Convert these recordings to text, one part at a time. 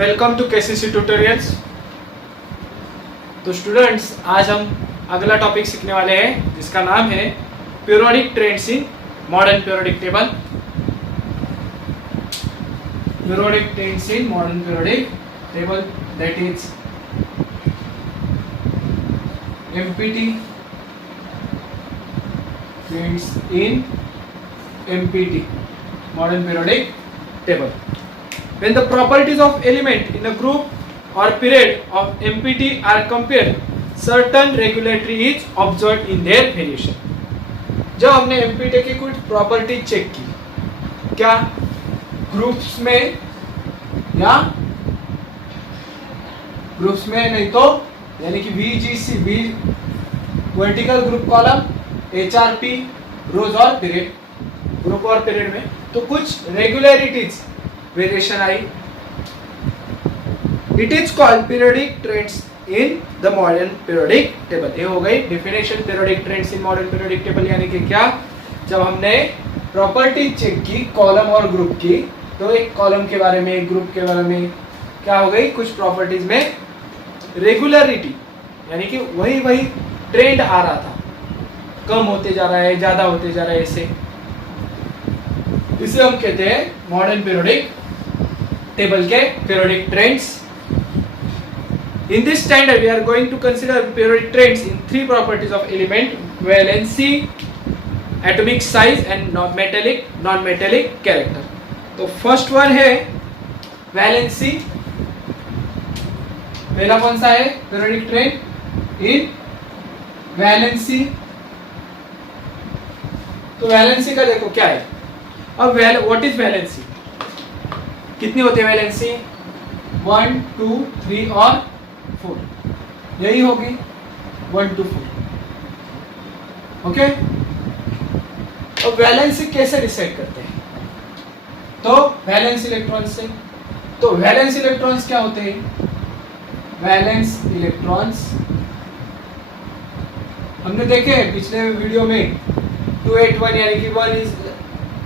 Welcome to KCC tutorials. तो students, आज हम अगला टॉपिक सीखने वाले हैं जिसका नाम है periodic trends in modern periodic table. Periodic trends in modern periodic table, that is MPT trends in MPT, modern periodic table. When the properties of element in a group or period of MPT are compared, certain regularity is observed in their variation. जब हमने MPT की कुछ property check की, क्या groups में या groups में नहीं तो यानी कि VGC vertical group column, HRP रोज और पीरियड, ग्रुप और पीरियड में तो कुछ regularities variation I. It is called periodic trends in the modern periodic table. ये हो गई definition periodic trends in modern periodic table. यानी कि क्या, जब हमने प्रॉपर्टी चेक की कॉलम और ग्रुप की, तो एक कॉलम के बारे में एक ग्रुप के बारे में क्या हो गई, कुछ प्रॉपर्टीज में रेगुलरिटी यानी कि वही ट्रेंड आ रहा था, कम होते जा रहा है, ज्यादा होते जा रहा है, ऐसे इसे हम कहते हैं मॉडर्न पीरियोडिक टेबल के periodic trends. In this standard, we are going to consider periodic trends in three properties of element: valency, atomic size, and non-metallic character. तो फर्स्ट वन है वैलेंसी। पहला कौन सा है पीरियोडिक ट्रेंड इन valency. तो valency का देखो क्या है। अब व्हाट इज वैलेंसी, कितनी होती है वैलेंसी? 1 2 3 और 4, यही होगी 1 2 4। ओके, अब वैलेंसी कैसे डिसाइड करते हैं? तो वैलेंस इलेक्ट्रॉन्स से। तो वैलेंस इलेक्ट्रॉन्स क्या होते हैं? वैलेंस इलेक्ट्रॉन्स हमने देखे हैं पिछले वीडियो में 281, यानी कि 1 is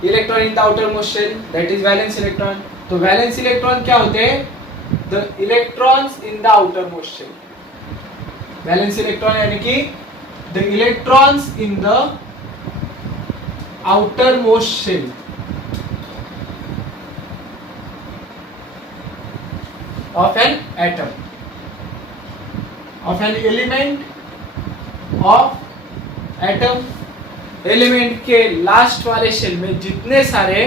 electron in the outermost shell, that is valence electron. तो वैलेंस इलेक्ट्रॉन क्या होते हैं? The electrons in the outermost shell. Valence electron यानी कि the electrons in the outermost shell of an atom, of an element, of atom। Element के last वाले shell में जितने सारे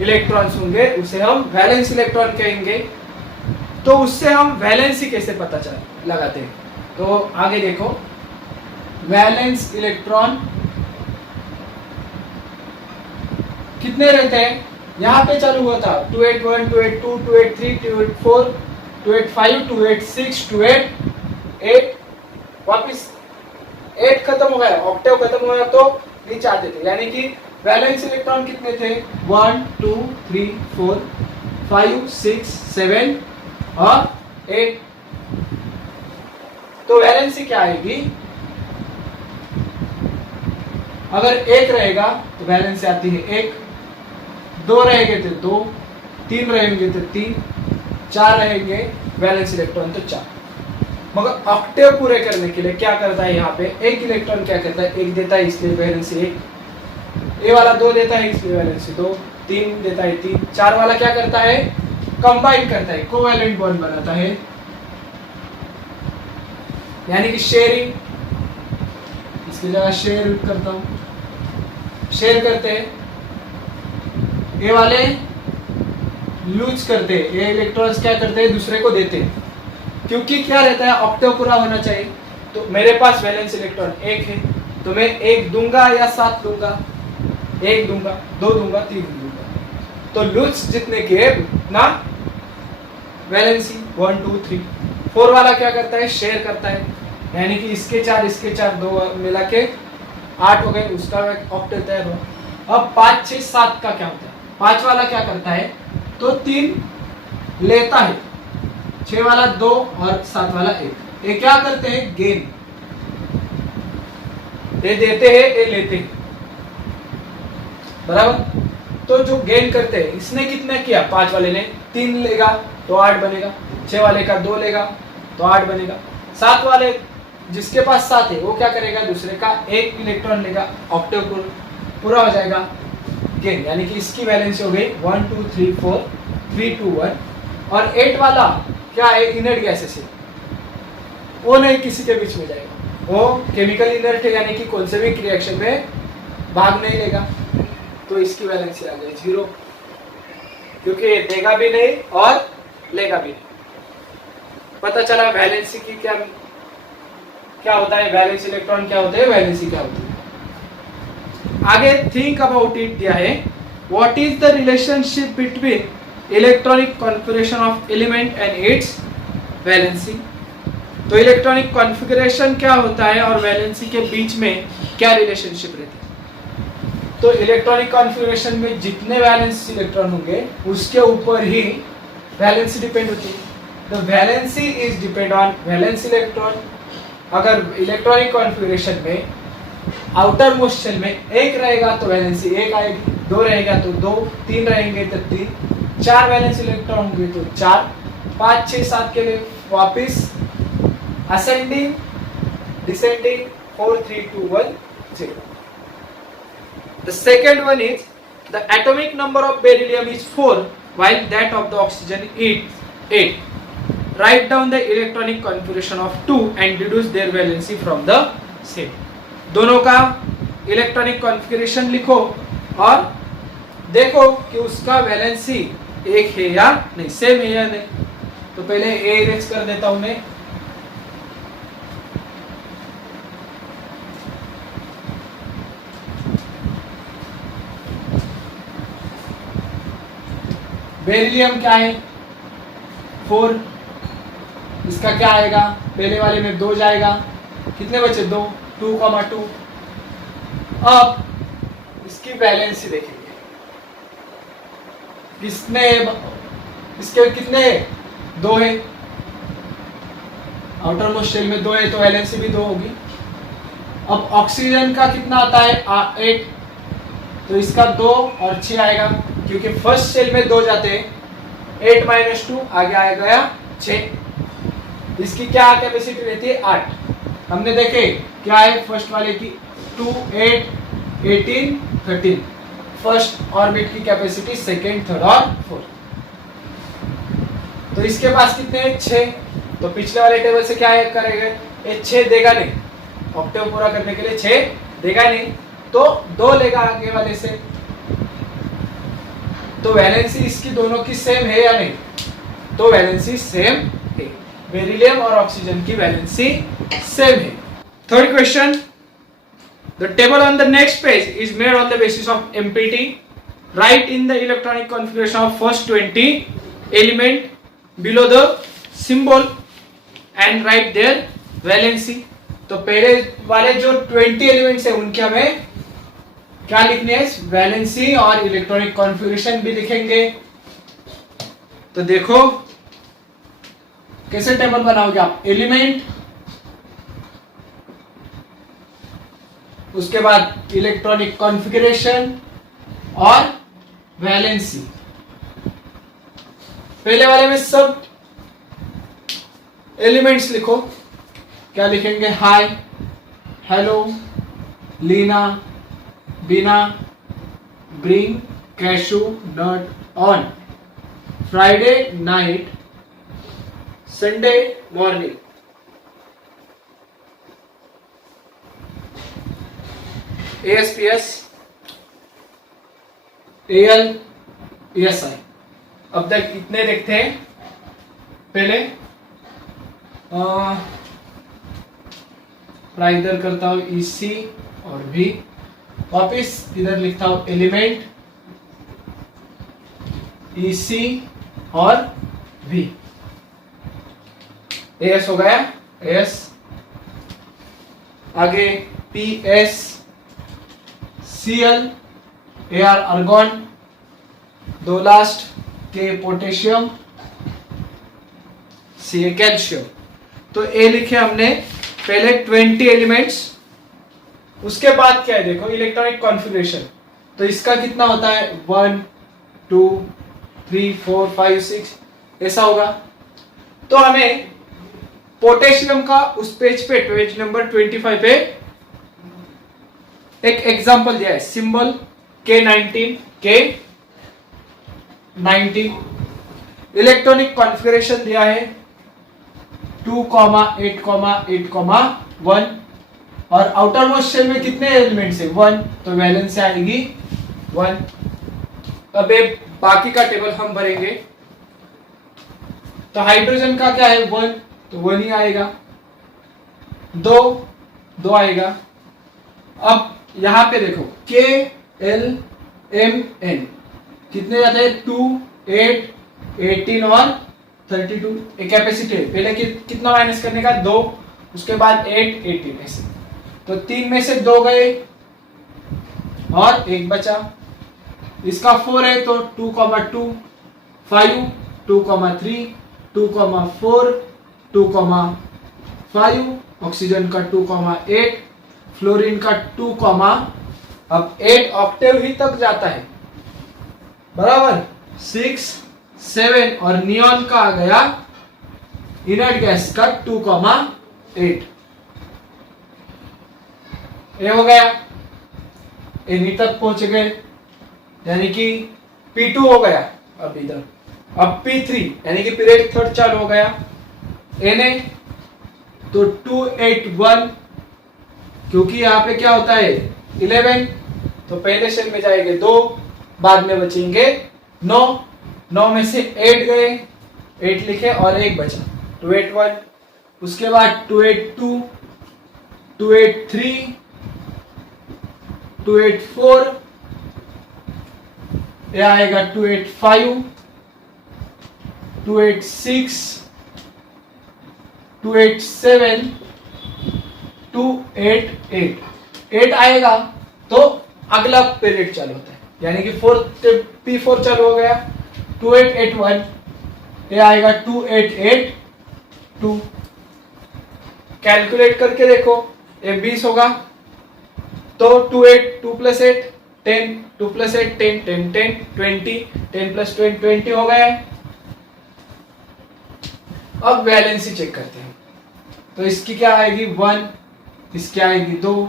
इलेक्ट्रॉन्स होंगे उसे हम वैलेंस इलेक्ट्रॉन कहेंगे। तो उससे हम वैलेंसी कैसे पता लगाते हैं? तो आगे देखो, वैलेंस इलेक्ट्रॉन कितने रहते हैं? यहाँ पे चालू हुआ था 281 282 283 284 285 286 288, वापिस 8 खत्म हो गया, ऑक्टेव खत्म हो गया तो नीचे आते थे। यानी कि वैलेंस इलेक्ट्रॉन कितने थे? 1 2 3 4 5 6 7 और 8। तो वैलेंसी क्या आएगी? अगर 1 रहेगा तो वैलेंसी आती है 1, 2 रहेंगे तो 2, 3 रहेंगे तो 3, 4 रहेंगे वैलेंस इलेक्ट्रॉन तो 4। मगर ऑक्टेव पूरे करने के लिए क्या करता है? यहाँ पे एक इलेक्ट्रॉन क्या करता है? 1 देता है इसलिए वैलेंसी 1, ये वाला 2 देता है इसलिए वैलेंसी 2, 3 देता है 3, 4 वाला क्या करता है? कंबाइन करता है, कोवैलेंट बॉन्ड बनाता है, यानी कि शेयरिंग। इसकी जगह शेयर करता हूं, शेयर करते हैं। ये वाले लूज करते हैं, ये इलेक्ट्रॉन्स क्या करते हैं? दूसरे को देते हैं, क्योंकि क्या रहता है? ऑक्टेव पूरा होना चाहिए। तो मेरे पास वैलेंस इलेक्ट्रॉन 1 है तो मैं 1 दूंगा या 7 दूंगा? 1 दूंगा, 2 दूंगा, 3 दूंगा। तो लूज जितने के ना वैलेंसी 1 2 3। 4 वाला क्या करता है? शेयर करता है, यानी कि इसके 4 2 मिला के 8 हो गए, उसका ऑक्टेव तैयार हुआ। अब 5 6 7 का क्या होता है? 5 वाला क्या करता है? तो 3 लेता है, 6 वाला 2 और 7 वाला 1। ये क्या करते हैं? गेन। ये देते हैं, ये लेते हैं, बराबर। तो जो गेन करते हैं, इसने कितना किया? 5 वाले ने 3 लेगा तो 8 बनेगा, 6 वाले का 2 लेगा तो 8 बनेगा। 7 वाले जिसके पास 7 है वो क्या करेगा, दूसरे का 1 इलेक्ट्रॉन लेगा, ऑक्टेव पूरा हो जाएगा गेन, यानी कि इसकी वैलेंसी हो गई 1 2 3 4 3 2 1। और 8 वाला क्या है, इनर्ट गैसेस है, वो नहीं किसी के बीच में जाएगा, वो केमिकल इनर्ट है, यानी कि कौन से भी रिएक्शन में भाग नहीं लेगा, तो इसकी वैलेंसी आ गई 0, क्योंकि ये देगा भी नहीं और लेगा भी नहीं। पता चला वैलेंसी की क्या होता है, वैलेंस इलेक्ट्रॉन क्या होते हैं, वैलेंसी क्या होती है। आगे थिंक अबाउट इट दिया है, what is the relationship between electronic configuration of element and it's valency. तो इलेक्ट्रॉनिक कॉन्फ़िगरेशन क्या होता है और वैलेंसी के बीच में क्या रिलेशनशिप रहती है। तो इलेक्ट्रॉनिक कॉन्फ़िगरेशन में जितने वैलेंस इलेक्ट्रॉन होंगे उसके ऊपर ही वैलेंसी डिपेंड होती है। The valency is depend on valence electron. अगर इलेक्ट्रॉनिक कॉन्फ़िगरेशन में आउटर मोस्ट शेल में 1 रहेगा तो वैलेंसी 1 आएगी, 2 रहेगा तो 2, 3 रहेंगे तो 3, 4 वैलेंस इलेक्ट्रॉन होंगे तो 4, 5 6 7 के लिए वापिस ascending descending 4 3 2 1 0। The second one is the atomic number of beryllium is 4 while that of the oxygen is 8. Write down the electronic configuration of 2 and deduce their valency from the same. दोनों का electronic configuration लिखो और देखो कि उसका valency एक है या नहीं, सेम है या नहीं। तो पहले ए इरेज कर देता हूं मैं। बेरिलियम क्या है 4, इसका क्या आएगा, पहले वाले में 2 जाएगा, कितने बचे 2 2, 2। अब इसकी वैलेंसी देखेंगे, किसने इसके कितने 2 है, आउटर मोस्ट शेल में 2 है तो वैलेंसी भी 2 होगी। अब ऑक्सीजन का कितना आता है 8, तो इसका 2 और 6 आएगा, क्योंकि फर्स्ट शेल में 2 जाते हैं, 8 - 2 आगे आ गया 6। इसकी क्या कैपेसिटी रहती है 8। हमने देखे क्या है फर्स्ट वाले की 2 8 18 13, फर्स्ट ऑर्बिट की कैपेसिटी सेकेंड थर्ड और फोर्थ। तो इसके पास कितने हैं 6, तो पिछले वाले टेबल से क्या करेंगे, ये 6 देगा नहीं, ऑक्टेव पूरा करने के लिए 6 देगा नहीं, तो 2 लेगा आगे वाले से। तो वैलेंसी इसकी दोनों की सेम है या नहीं, तो वैलेंसी सेम है, बेरिलियम और ऑक्सीजन की वैलेंसी सेम है। Third question, the table on the next page is made on the basis of MPT. Write in the electronic configuration of first 20 element below the symbol and write their valency. तो पहले वाले जो 20 elements है उनके हमें क्या लिखने है, वैलेंसी और इलेक्ट्रॉनिक कॉन्फ़िगरेशन भी लिखेंगे। तो देखो कैसे टेबल बनाओगे आप, एलिमेंट, उसके बाद इलेक्ट्रॉनिक कॉन्फ़िगरेशन और वैलेंसी। पहले वाले में सब एलिमेंट्स लिखो, क्या लिखेंगे, hi, hello, Leena, Beena, bring, cashew, nut, on, Friday night, Sunday morning. ASPS, AL, ESI। अब तक कितने देखते हैं, पहले इधर करता हूं EC और V, वापिस इधर लिखता हूं एलिमेंट, EC और V। AS हो गया, AS, आगे PS, Cl, AR argon, 2 last, K potassium, Ca calcium. तो A लिखे हमने पहले 20 एलिमेंट्स, उसके बाद क्या है देखो इलेक्ट्रॉनिक कॉन्फ़िगरेशन। तो इसका कितना होता है 1 2 3 4 5 6 ऐसा होगा। तो हमें पोटेशियम का उस पेज पे, पेज नंबर 25 पे एक एग्जांपल दिया है, symbol K19, K19, electronic configuration दिया है 2,8,8,1 और आउटर मोस्ट शेल में कितने एलिमेंट्स है 1, तो वैलेंस आएगी 1। अब बाकी का टेबल हम भरेंगे। तो हाइड्रोजन का क्या है 1, तो 1 ही आएगा, 2 आएगा। अब यहां पे देखो KLMN कितने जाते हैं 2, 8, 18 और 32, एक कैपेसिटी है। पहले कितना माइनस करने का 2, उसके बाद 8, 18 ऐसे। तो 3 में से 2 गए और 1 बचा। इसका 4 है तो 2,2, 5, 2,3, 2,4, 2,5, ऑक्सीजन का 2,8, फ्लोरीन का 2, अब 8 ऑक्टेव ही तक जाता है बराबर, 6, 7 और नियॉन का आ गया इनर्ट गैस का 2,8। ये हो गया, इन्हीं तक पहुंच गए, यानी कि P2 हो गया। अब इधर अब P3 यानी कि पीरियड थर्ड चालू हो गया। Na तो 281, क्योंकि यहाँ पे क्या होता है 11, तो पहले शेल में जाएंगे 2, बाद में बचेंगे 9 में से 8 गए, 8 लिखे और 1 बचा 281। उसके बाद 282, 283, 284, ये आएगा 285, 286, 287, 288, 8 आएगा तो अगला पीरियड चालू होता है, यानी कि P4 चालू हो गया। 2881, ये आएगा 2882। कैलकुलेट करके देखो, ये 20 होगा तो 2 प्लस 8 10, 2 प्लस 8 10, 10 10 20, 10 प्लस 20 20 हो गया है। अब वैलेंसी चेक करते हैं, तो इसकी क्या आएगी 1, इसकी आएगी 2,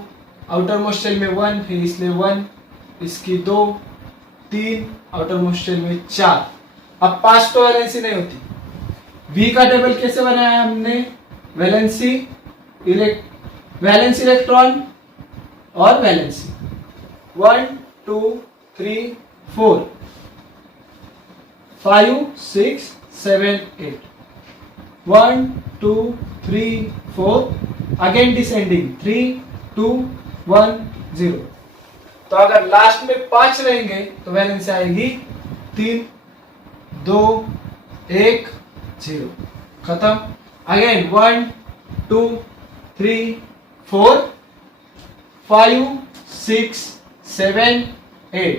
आउटर मोस्ट शेल में 1 है इसलिए 1, इसकी 2, 3, आउटर मोस्ट शेल में 4। अब 5 तो वैलेंसी नहीं होती। V का टेबल कैसे बनाया हमने, वैलेंसी इलेक्ट्रॉन और वैलेंसी 1 2 3 4 5 6 7 8, 1 2 3 4, अगेन डिसेंडिंग 3 2 1 0। तो अगर लास्ट में 5 रहेंगे तो वैलेंसी आएगी 3 2 1 0, खत्म। अगेन 1 2 3 4 5 6 7 8,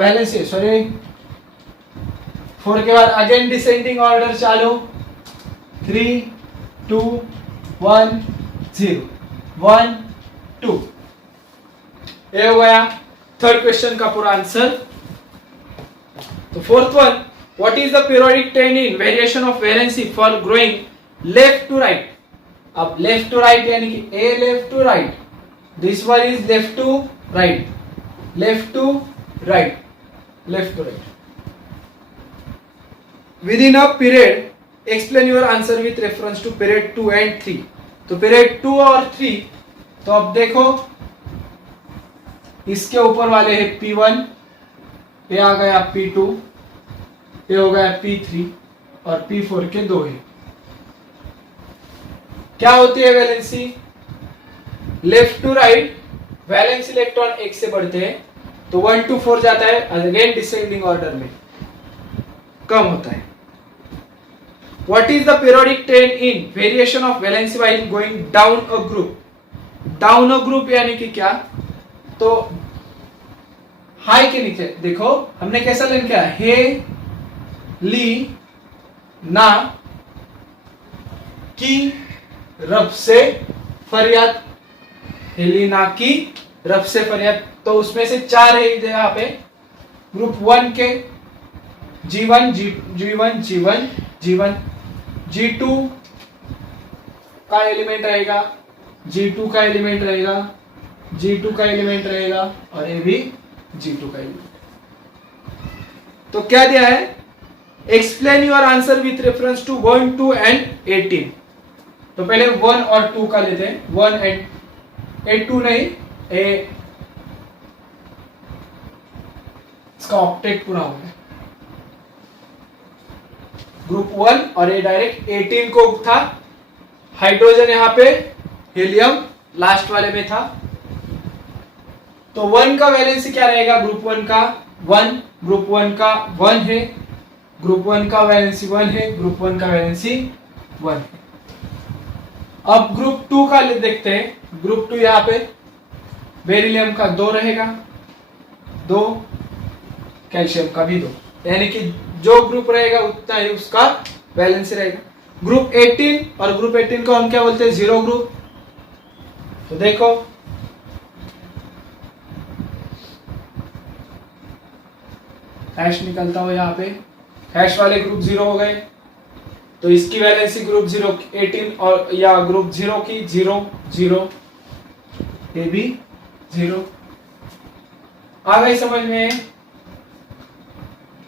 वैलेंसी सॉरी 4 के बाद अगेन डिसेंडिंग ऑर्डर चालू 3 2 1 0 1 2। ये हो गया थर्ड क्वेश्चन का पूरा आंसर। तो fourth one, what is the periodic trend in variation of valency for growing left to right. अब लेफ्ट टू राइट यानी कि ए left to right, this one is left to right, left to right, left to right. Within a period explain your answer with reference to period 2 and 3। तो period 2 और 3, तो अब देखो इसके ऊपर वाले है P1, ये आ गया P2, ये हो गया P3 और P4 के 2 है। क्या होती है valency, left to right valence electron एक से बढ़ते हैं तो 1 to 4 जाता है, अगेन डिसेंडिंग ऑर्डर में कम होता है। What is the periodic trend in variation of valency while going down a group? Down a group यानी कि क्या, तो हाई के नीचे देखो हमने कैसा लाइन किया, हे ली ना की रब से फरियाद, हेलिना की रब से फरियाद। तो उसमें से 4 है इधर यहाँ पे ग्रुप 1 के G1 G1 G1 G1, G2 का एलिमेंट रहेगा, G2 का एलिमेंट रहेगा, G2 का एलिमेंट रहेगा और ये भी G2 का एलिमेंट। तो क्या दिया है, explain your answer with reference to 1, 2 and 18। तो पहले 1 और 2 का लेते हैं, 1 एंड 2 नहीं, इसका ऑक्टेट पूरा हो गया, ग्रुप 1 और ये डायरेक्ट 18 को था, हाइड्रोजन यहां पे, हीलियम लास्ट वाले में था। तो 1 का वैलेंसी क्या रहेगा, ग्रुप 1 का 1, ग्रुप 1 का 1 है, ग्रुप 1 का वैलेंसी 1 है, ग्रुप 1 का वैलेंसी 1 है। अब ग्रुप 2 का देखते हैं, ग्रुप 2 यहां पे बेरिलियम का 2 रहेगा, 2, कैल्शियम का भी 2, यानी कि जो ग्रुप रहेगा उतना ही उसका वैलेंसी रहेगा। ग्रुप 18 और ग्रुप 18 को हम क्या बोलते हैं, जीरो ग्रुप। तो देखो हैश निकलता हो यहाँ पे, हैश वाले ग्रुप 0 हो गए, तो इसकी वैलेंसी ग्रुप 0 18 और या ग्रुप 0 की 0 0, ये भी 0। आ गई समझ में।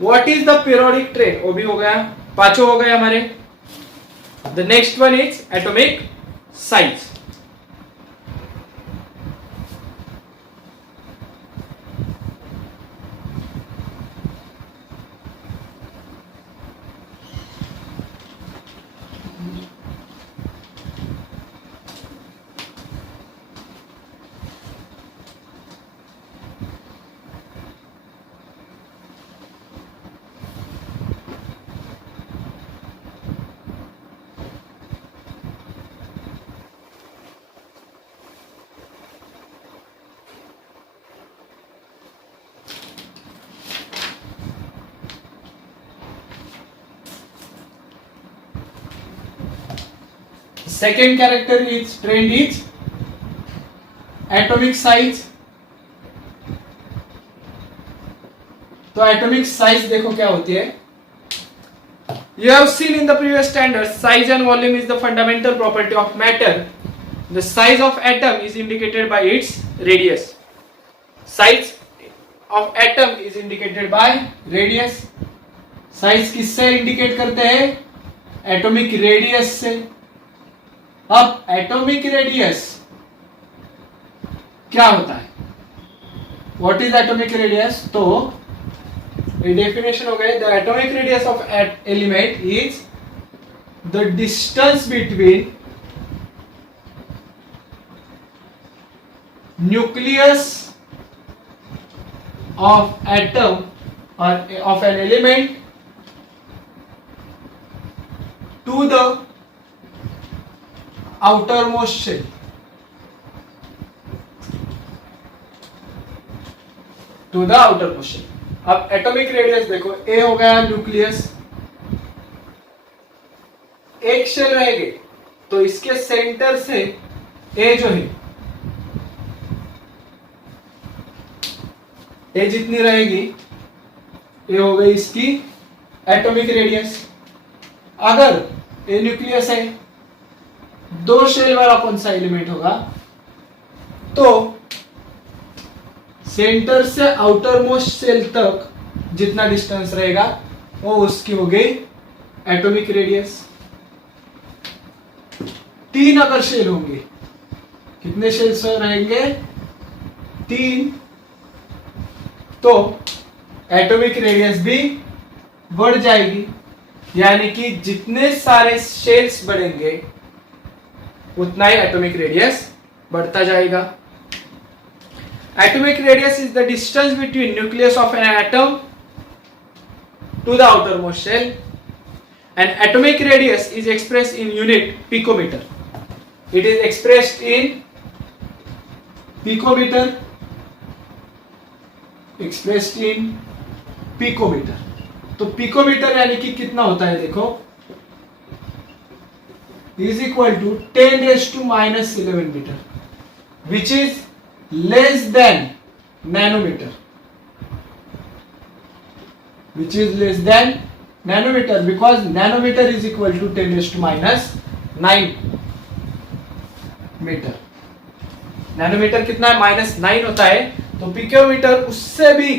What is the periodic train, वो भी हो गया, पांचों हो गए हमारे। The next one is atomic size. Second character is trend is atomic size। तो एटॉमिक साइज देखो क्या होती है। You have seen in the previous standard, size and volume is the fundamental property of matter. The size of atom is indicated by its radius. Size of atom is indicated by radius. Size किससे indicate करते हैं, atomic radius से। अब atomic radius क्या होता है, what is atomic radius, तो ये डेफिनेशन हो गई, the atomic radius of element is the distance between nucleus of atom और of an element to the outermost shell। To the outermost shell। अब एटॉमिक रेडियस देखो, ए हो गया न्यूक्लियस, एक शेल रहेगी तो इसके सेंटर से ए जो है, ए जितनी रहेगी ये हो गई इसकी एटॉमिक रेडियस। अगर ए न्यूक्लियस है, दो शेल वाला कौन सा एलिमेंट होगा, तो सेंटर से आउटर मोस्ट शेल तक जितना डिस्टेंस रहेगा वो उसकी हो गई एटॉमिक रेडियस। 3 अगर शेल होंगे, कितने शेल्स रहेंगे, 3, तो एटॉमिक रेडियस भी बढ़ जाएगी, यानी कि जितने सारे शेल्स बढ़ेंगे उतना ही एटॉमिक रेडियस बढ़ता जाएगा। Atomic radius is the distance between nucleus of an atom to the outermost shell and atomic radius is expressed in unit picometre. It is expressed in picometre, expressed in picometre. तो picometre यानी कि कितना होता है, देखो, is equal to 10 raised to minus 11 meter, which is less than nanometer, which is less than nanometre, because nanometre is equal to 10⁻⁹ metre. Nanometre कितना है? -9 होता है। तो पिकोमीटर उससे भी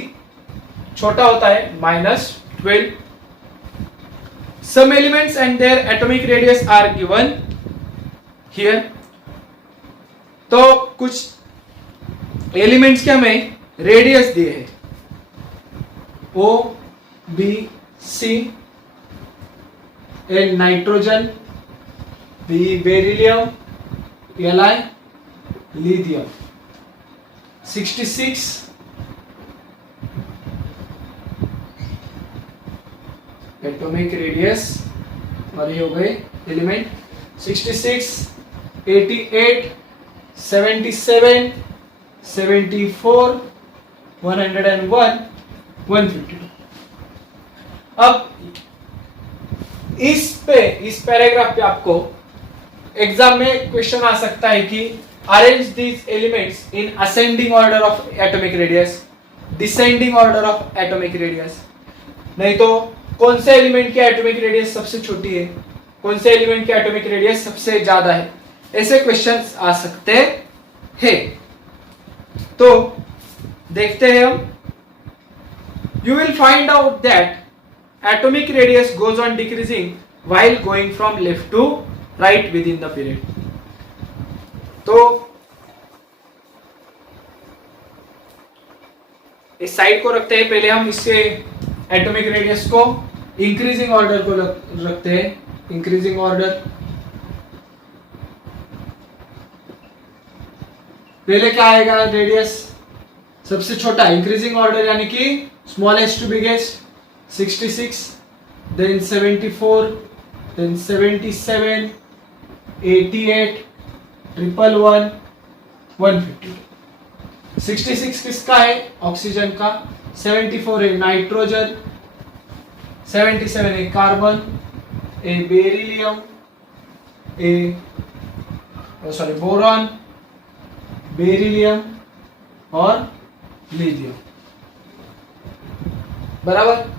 छोटा होता है, -12। Some elements and their atomic radius are given here. तो कुछ एलिमेंट्स के हमें रेडियस दिए हैं, O, B, C, L nitrogen, B beryllium, Li lithium. 66 atomic radius, और ये हो गए एलिमेंट। 66, 88, 77, 74, 101, 152। अब इस पैराग्राफ पे आपको एग्जाम में क्वेश्चन आ सकता है कि arrange these elements in ascending order of atomic radius, descending order of atomic radius. नहीं तो कौन से एलिमेंट की एटॉमिक रेडियस सबसे छोटी है, कौन से एलिमेंट की एटॉमिक रेडियस सबसे ज्यादा है, ऐसे क्वेश्चंस आ सकते हैं। तो देखते हैं हम। You will find out that atomic radius goes on decreasing while going from left to right within the period. तो इस साइड को रखते हैं, पहले हम इससे एटॉमिक रेडियस को इंक्रीजिंग ऑर्डर को रखते हैं, इंक्रीजिंग ऑर्डर। पहले क्या आएगा? रेडियस सबसे छोटा, इंक्रीजिंग ऑर्डर यानी कि smallest to biggest. 66, then 74, then 77, 88, 111, 152। 66 किसका है? ऑक्सीजन का। 74 है नाइट्रोजन, 77 है कार्बन, ए बेरिलियम, बोरॉन, बेरिलियम और लिथियम। बराबर।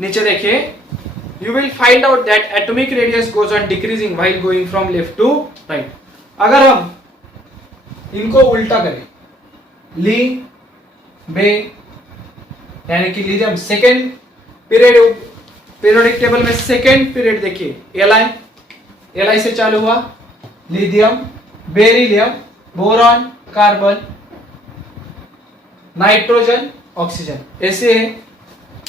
नीचे देखिए, you will find out that atomic radius goes on decreasing while going from left to right. अगर हम इनको उल्टा करें, ली बे यानी कि lithium second period, periodic table में सेकेंड पीरियड देखिए, एल से चालू हुआ, lithium, beryllium, boron, carbon, nitrogen, oxygen, ऐसे है।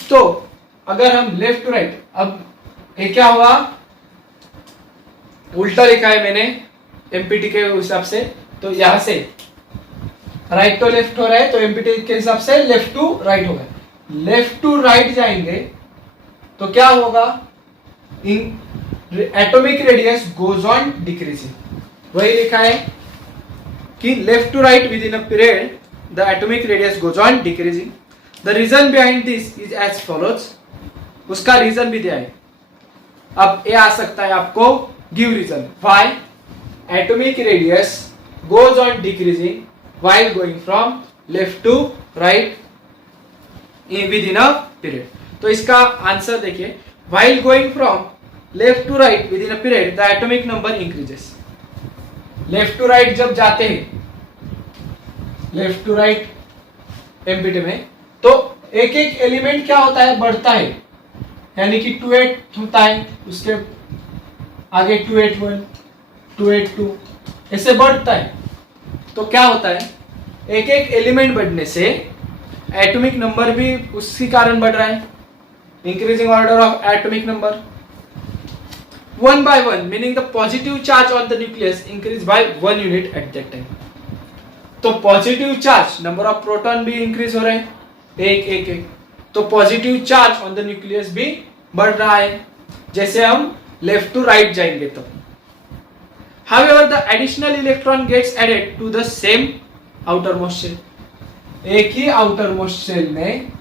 तो अगर हम लेफ्ट टू राइट, अब ये क्या हुआ? उल्टा लिखा है मैंने एमपीटी के हिसाब से, तो यहां से राइट टू लेफ्ट हो रहा है, तो एमपीटी के हिसाब से लेफ्ट टू राइट होगा। लेफ्ट टू राइट जाएंगे तो क्या होगा? In atomic radius goes on decreasing, वही लिखा है कि left to right within a period the atomic radius goes on decreasing. The reason behind this is as follows. उसका रीजन भी दिया है। अब ये आ सकता है आपको, give reason why atomic radius goes on decreasing while going from left to right within a period. तो इसका आंसर देखिए, while going from left to right within a period the atomic number increases. Left to right जब जाते हैं, left to right empty में, तो एक एक एलिमेंट क्या होता है? बढ़ता है, यानी कि 28 होता है, उसके आगे 281, 282 ऐसे बढ़ता है। तो क्या होता है? एक एक एलिमेंट बढ़ने से एटॉमिक नंबर भी उसी कारण बढ़ रहा है, increasing order of atomic number. 1 by 1 meaning the positive charge on the nucleus increase by 1 unit at that time। तो positive charge, number of proton भी इंक्रीज हो रहे हैं, एक एक एक, तो positive charge on the nucleus भी बढ़ रहा है जैसे हम लेफ्ट टू राइट जाएंगे तो। However, the additional electron gets added to the same outermost shell। एक ही आउटरमोस्ट शेल में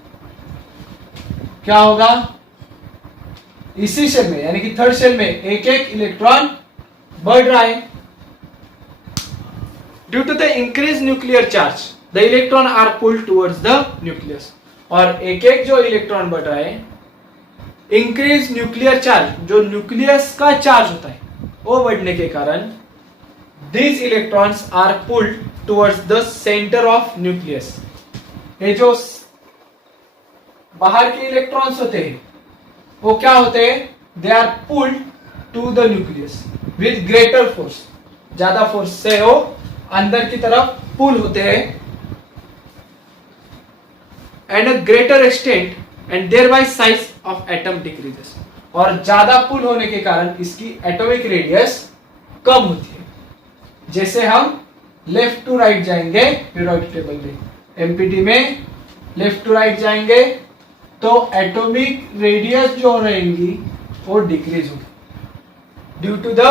क्या होगा? इसी शेल में यानी कि थर्ड शेल में एक एक इलेक्ट्रॉन बढ़ रहा है। Due to the increase nuclear charge the electron are pulled towards the nucleus. और एक एक जो इलेक्ट्रॉन बढ़ रहा है, इंक्रीज न्यूक्लियर चार्ज, जो न्यूक्लियस का चार्ज होता है वो बढ़ने के कारण these electrons are pulled towards the center of nucleus। ये जो बाहर के इलेक्ट्रॉन्स होते हैं वो क्या होते हैं, they are pulled to the nucleus with greater force, ज्यादा फोर्स से वो अंदर की तरफ पुल होते हैं and a greater extent and thereby size of atom decreases. और ज्यादा पुल होने के कारण इसकी एटॉमिक रेडियस कम होती है। जैसे हम लेफ्ट टू राइट जाएंगे पीरियोडिक टेबल में, एमपीटी में लेफ्ट टू राइट जाएंगे तो एटॉमिक रेडियस जो रहेंगी वो डिक्रीज होगी due to the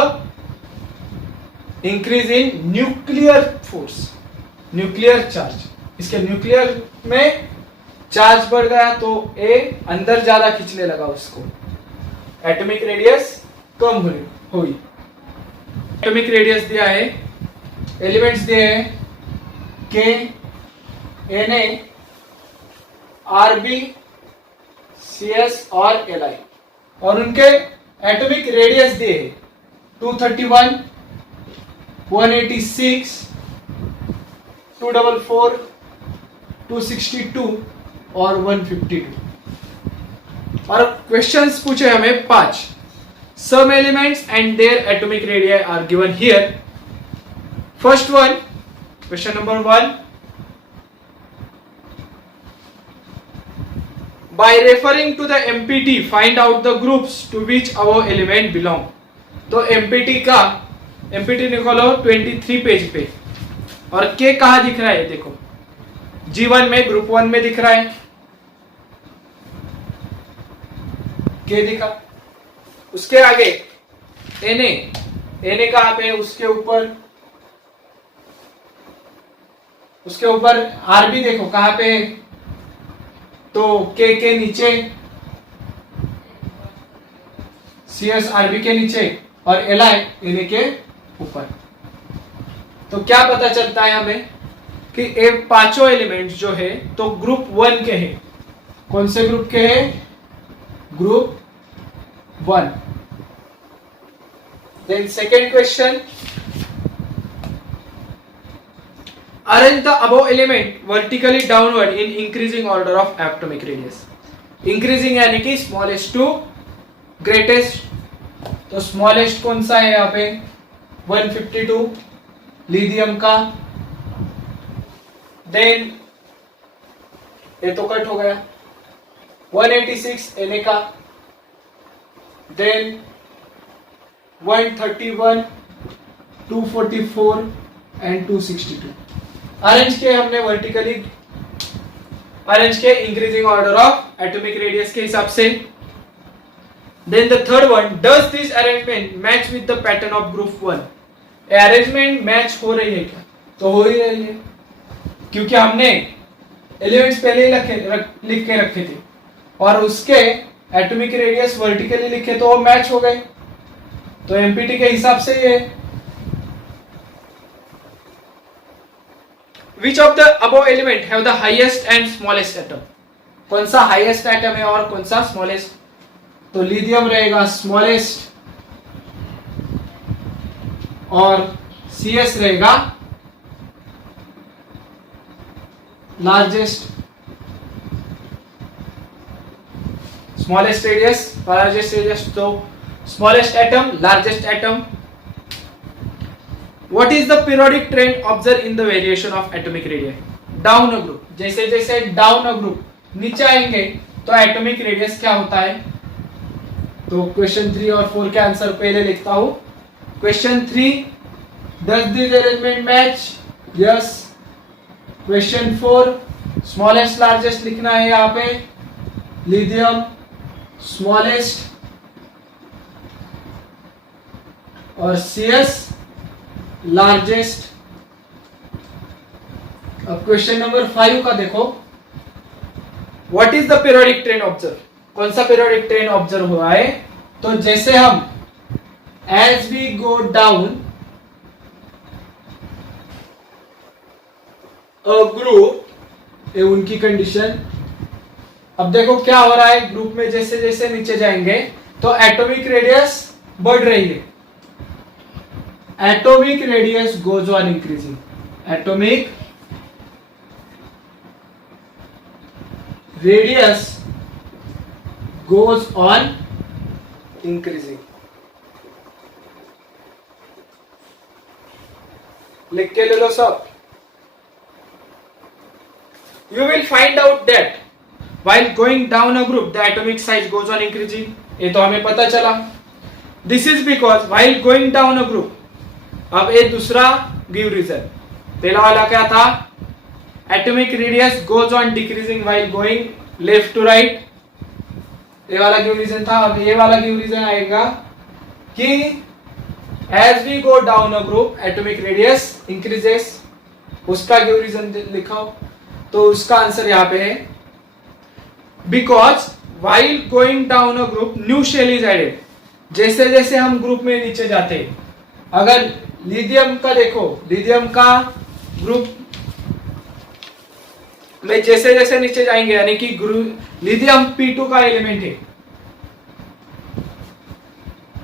increase in nuclear force, nuclear charge. इसके न्यूक्लियर में चार्ज बढ़ गया तो ए अंदर ज्यादा खींचने लगा उसको, एटॉमिक रेडियस कम हुई। एटॉमिक रेडियस दिया है, एलिमेंट्स दिए हैं के, एन ए, आरबी, सीएस और एलआई, और उनके एटॉमिक रेडियस दिए हैं 231, 186, 244, 262 और 152। और क्वेश्चंस पूछे हमें 5। Some elements and their atomic radii are given here. First one, question number 1. By referring to the MPT, find out the groups to which our element belong. तो MPT का MPT निकालो 23 page पे, और K कहाँ दिख रहा है, देखो G1 में, ग्रुप 1 में दिख रहा है, K दिखा। उसके आगे Na कहां पे, उसके ऊपर आरबी देखो कहां पे, तो के नीचे, सीएस आरबी के नीचे और एलआई Na के ऊपर। तो क्या पता चलता है हमें कि ये पांचों एलिमेंट्स जो है तो ग्रुप 1 के हैं। कौन से ग्रुप के हैं, group 1। Then second question, arrange the above element vertically downward in increasing order of atomic radius। increasing यानी कि smallest to greatest। तो smallest कौन सा है यहाँ पे, 152 लिथियम का। Then ये तो कट हो गया, 186 Na का। Then 131, 244 and 262 अरेंज किए हमने वर्टिकली, अरेंज किए increasing order of atomic radius के हिसाब से। Then the third one, does this arrangement match with the pattern of group 1। Arrangement match हो रही है क्या, तो हो ही रही है, क्योंकि हमने एलिमेंट्स पहले ही लिख के रखे थे और उसके एटॉमिक रेडियस वर्टिकली लिखे तो वो मैच हो गए। तो एमपीटी के हिसाब से ये, which of the above element have the highest and smallest atom. कौन सा हाईएस्ट एटम है और कौन सा स्मॉलेस्ट, तो लिथियम रहेगा स्मॉलेस्ट और सीएस रहेगा largest. Smallest radius, largest radius, तो smallest atom, largest atom। What is the periodic trend observed in the variation of atomic radii? Down a group, जैसे जैसे down a group नीचे आएंगे तो एटॉमिक रेडियस क्या होता है। तो क्वेश्चन 3 और 4 के आंसर पहले लिखता हूं। Question 3, does this arrangement match? Yes। Question 4, smallest largest लिखना है यहाँ पे, लिथियम स्मॉलेस्ट और सीएस लार्जेस्ट। अब क्वेश्चन नंबर 5 का देखो, what is the periodic trend observe. कौन सा पीरियोडिक ट्रेंड ऑब्जर्व हुआ है, तो जैसे हम as we go down group, ये उनकी कंडीशन। अब देखो क्या हो रहा है ग्रुप में, जैसे जैसे नीचे जाएंगे तो एटॉमिक रेडियस बढ़ रही है। Atomic radius goes on increasing, atomic radius goes on increasing. लिख के ले लो सब। You will find out that while going down a group, the atomic size goes on increasing. ये तो हमें पता चला। This is because while going down a group, अब ये दूसरा गिव रीजन। पहला वाला क्या था? Atomic radius goes on decreasing while going left to right. ये वाला गिव रीजन था। अब ये वाला गिव रीजन आएगा कि as we go down a group, atomic radius increases. उसका गिव रीजन लिखाओ। तो उसका आंसर यहां पे है because while going down a group new shell is added. जैसे जैसे हम ग्रुप में नीचे जाते, अगर लिथियम का देखो, लिथियम का ग्रुप में जैसे जैसे नीचे जाएंगे, यानी कि लिथियम P2 का एलिमेंट है,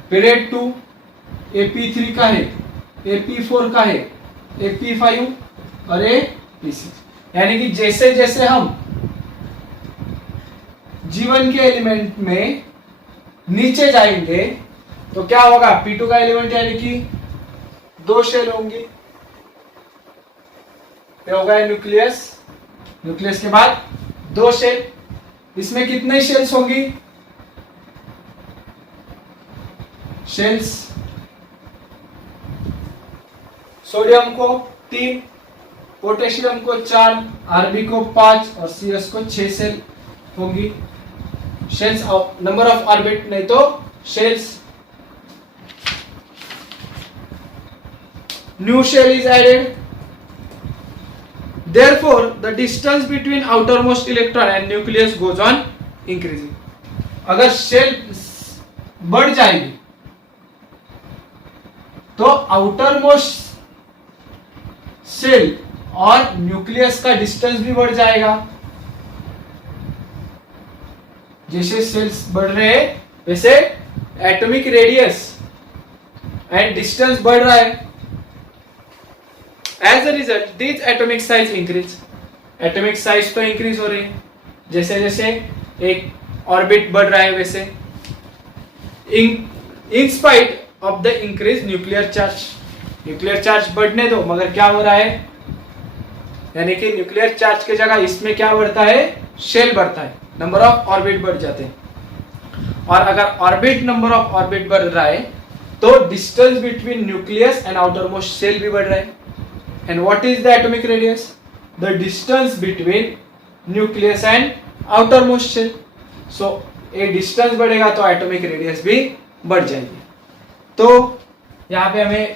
पीरियड 2, ये P3 का है, ये P4 का है, ये P5 और ये P6। यानी कि जैसे जैसे हम जीवन के एलिमेंट में नीचे जाएंगे तो क्या होगा? P2 का एलिमेंट यानी कि 2 शेल होंगी, ये होगा न्यूक्लियस, न्यूक्लियस के बाद 2 शेल। इसमें कितने शेल्स होंगी? शेल्स सोडियम को 3, पोटेशियम को 4, आरबी को 5 और सीएस को 6 सेल होंगी। शेल्स नंबर ऑफ ऑर्बिट नहीं तो shells. New shell is added, therefore the distance between outermost electron and nucleus goes on increasing. अगर शेल बढ़ जाएगी तो आउटरमोस्ट शेल और न्यूक्लियस का डिस्टेंस भी बढ़ जाएगा। जैसे सेल्स बढ़ रहे हैं वैसे एटॉमिक रेडियस एंड डिस्टेंस बढ़ रहा है। As a result this atomic size increase, atomic size तो इंक्रीज हो रही है जैसे जैसे एक ऑर्बिट बढ़ रहा है वैसे। In spite of the increase nuclear charge, nuclear charge बढ़ने दो, मगर क्या हो रहा है? यानी कि न्यूक्लियर चार्ज की जगह इसमें क्या बढ़ता है? शेल बढ़ता है, नंबर ऑफ ऑर्बिट बढ़ जाते हैं। और अगर ऑर्बिट नंबर ऑफ ऑर्बिट बढ़ रहा है तो distance between nucleus and outermost shell भी बढ़ रहा है। And what is the atomic radius? The distance between nucleus and outermost shell. So ये डिस्टेंस बढ़ेगा तो एटॉमिक रेडियस भी बढ़ जाएगी। तो यहाँ पे हमें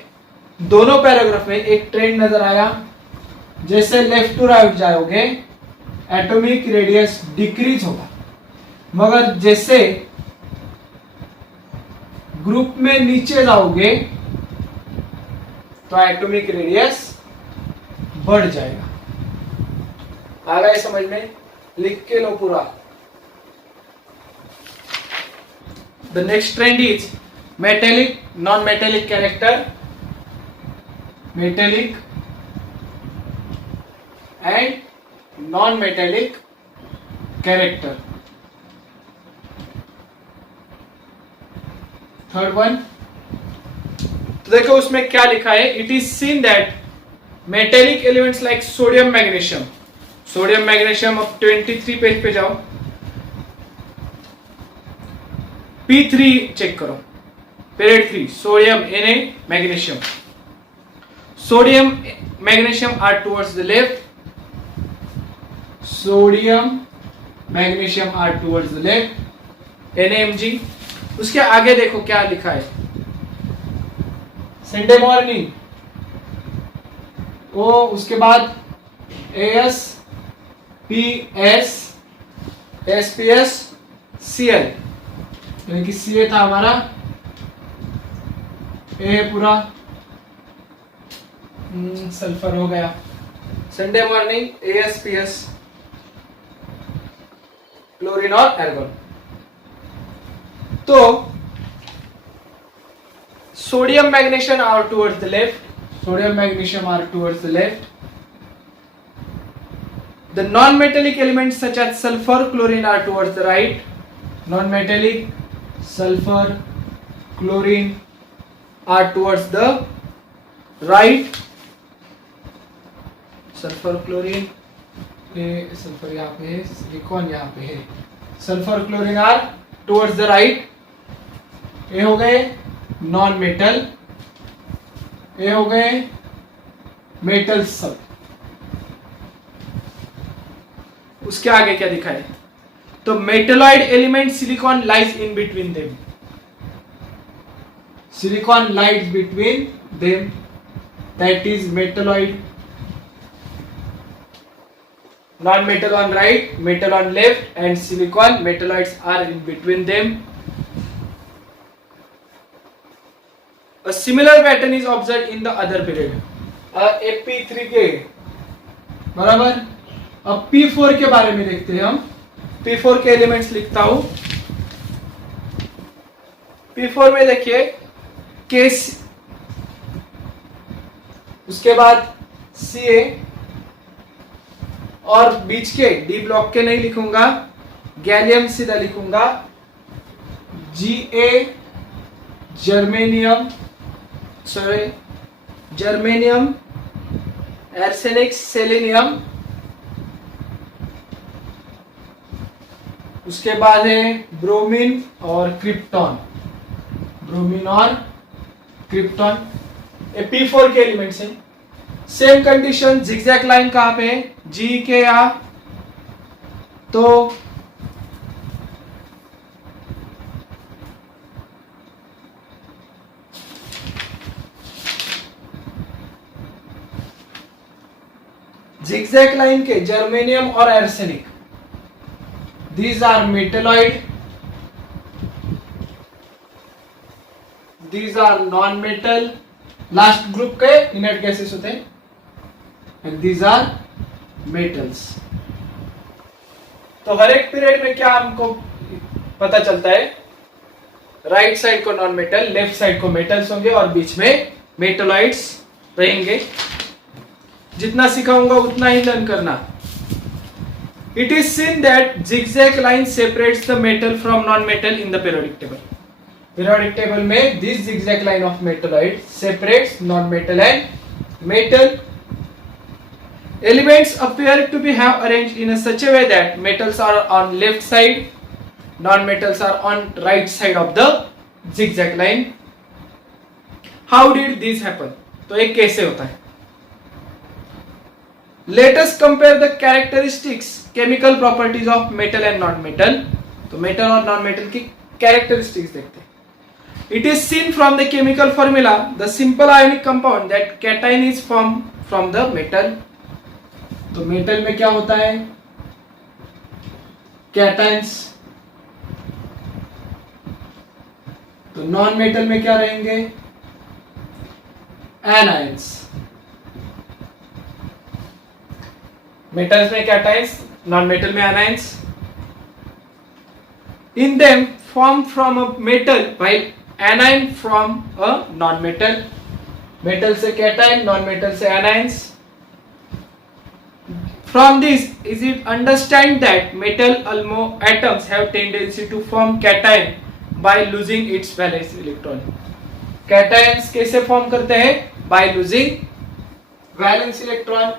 दोनों पैराग्राफ में एक ट्रेंड नजर आया, जैसे लेफ्ट टू राइट जाओगे एटॉमिक रेडियस डिक्रीज होगा, मगर जैसे ग्रुप में नीचे जाओगे तो एटॉमिक रेडियस बढ़ जाएगा। आ गया समझ में? लिख के लो पूरा। The next trend is metallic non metallic character, metallic and non metallic character. Third one, तो देखो उसमें क्या लिखा है? It is seen that metallic elements like sodium magnesium, sodium magnesium, अब 23 पेज पे जाओ, P3 चेक करो, period 3, sodium Na magnesium, sodium magnesium are towards the left, sodium magnesium are towards the left, NaMg। उसके आगे देखो क्या लिखा है? संडे मॉर्निंग, वो उसके बाद As PS SPS Cl, यानी कि Ca था हमारा, ए पूरा सल्फर हो गया, संडे मॉर्निंग AsPs, क्लोरीन और एर्गोन। तो sodium magnesium are towards the left, sodium magnesium are towards the left. The non-metallic elements such as sulfur, chlorine are towards the right. Non-metallic, sulfur, chlorine are towards the right. Sulfur, chlorine, sulfur यहाँ पे है, silicon यहाँ पे है। Sulfur, chlorine are towards the right. ये हो गए non metal, ये हो गए मेटल सब। उसके आगे क्या दिखा है? तो metalloid element silicon lies in between them, silicon lies between them, that is metalloid. Non metal on right, metal on left and silicon metalloids are in between them. A similar pattern is observed in the other period. P3K बराबर। अब P4 के बारे में देखते हैं हम। P4 के elements लिखता हूं। P4 में देखिए K, उसके बाद Ca और बीच के D ब्लॉक के नहीं लिखूंगा, गैलियम सीधा लिखूंगा, Ga germanium, germanium, arsenic, selenium. उसके बाद है ब्रोमीन और क्रिप्टॉन, ब्रोमीन और क्रिप्टॉन। ये P4 के एलिमेंट्स हैं। सेम कंडीशन जिगजैग लाइन कहां पे है? G के यहां, तो जिगजैग लाइन के जर्मेनियम और arsenic, these are metalloid, these are non-metal, last group के इनर्ट गैसेस होते हैं, and these are metals। तो हर एक पीरियड में क्या हमको पता चलता है? राइट साइड को नॉन मेटल, लेफ्ट साइड को मेटल्स होंगे और बीच में मेटलॉइड्स रहेंगे। जितना सिखाऊंगा उतना ही लर्न करना। It is seen that zigzag line separates the metal from non-metal in the periodic table. Periodic table में this zigzag line of metalloid separates non-metal and metal. Elements appear to be have arranged in a such a way that metals are on left side, non-metals are on right side of the zigzag line. How did this happen? तो ये कैसे होता है? Let us compare the characteristics, chemical properties of metal and non-metal. तो metal और non-metal की characteristics देखते हैं। It is seen from the chemical formula, the simple ionic compound that cation is formed from the metal. तो metal में क्या होता है? cations। तो non-metal में क्या रहेंगे? anions। metals में cations, non-metal में anions. In them formed from a metal while anion from a non-metal. metal से cation, non-metal से anions. From this is it understand that metal atoms have tendency to form cation by losing its valence electron. cations कैसे form करते हैं? By losing valence electron.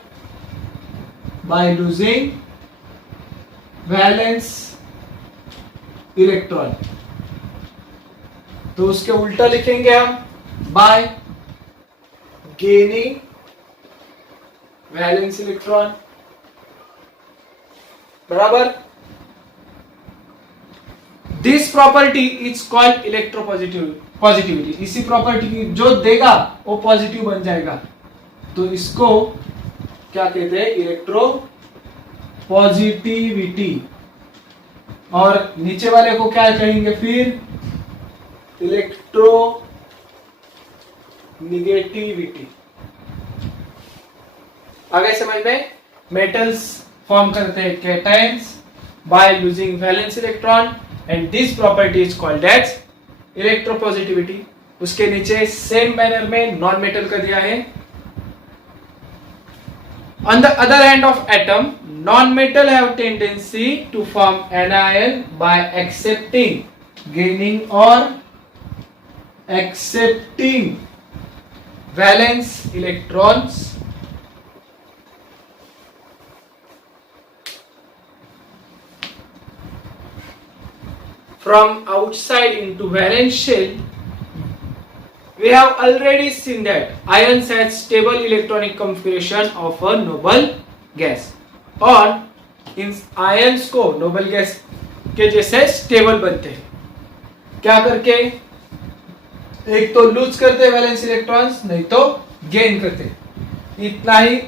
By losing valence electron. तो उसके उल्टा लिखेंगे हम by gaining valence electron। बराबर। This property is called electropositivity। इसी प्रॉपर्टी की जो देगा वो पॉजिटिव बन जाएगा, तो इसको क्या कहते हैं? Electro positivity. और नीचे वाले को क्या कहेंगे फिर? Electro negativity. आ गए समझ में? मेटल्स फॉर्म करते हैं cations by losing valence electron and this property is called as electropositivity. उसके नीचे सेम मैनर में नॉन मेटल का दिया है। On the other end of atom, non-metal have tendency to form anion by accepting, gaining or accepting valence electrons from outside into valence shell. We have already seen that ions has stable electronic configuration of a noble gas और इन ions को noble gas के जैसे stable बनते हैं। क्या करके? एक तो लूज करते हैं वैलेंस इलेक्ट्रॉन्स, नहीं तो गेन करते हैं। इतना ही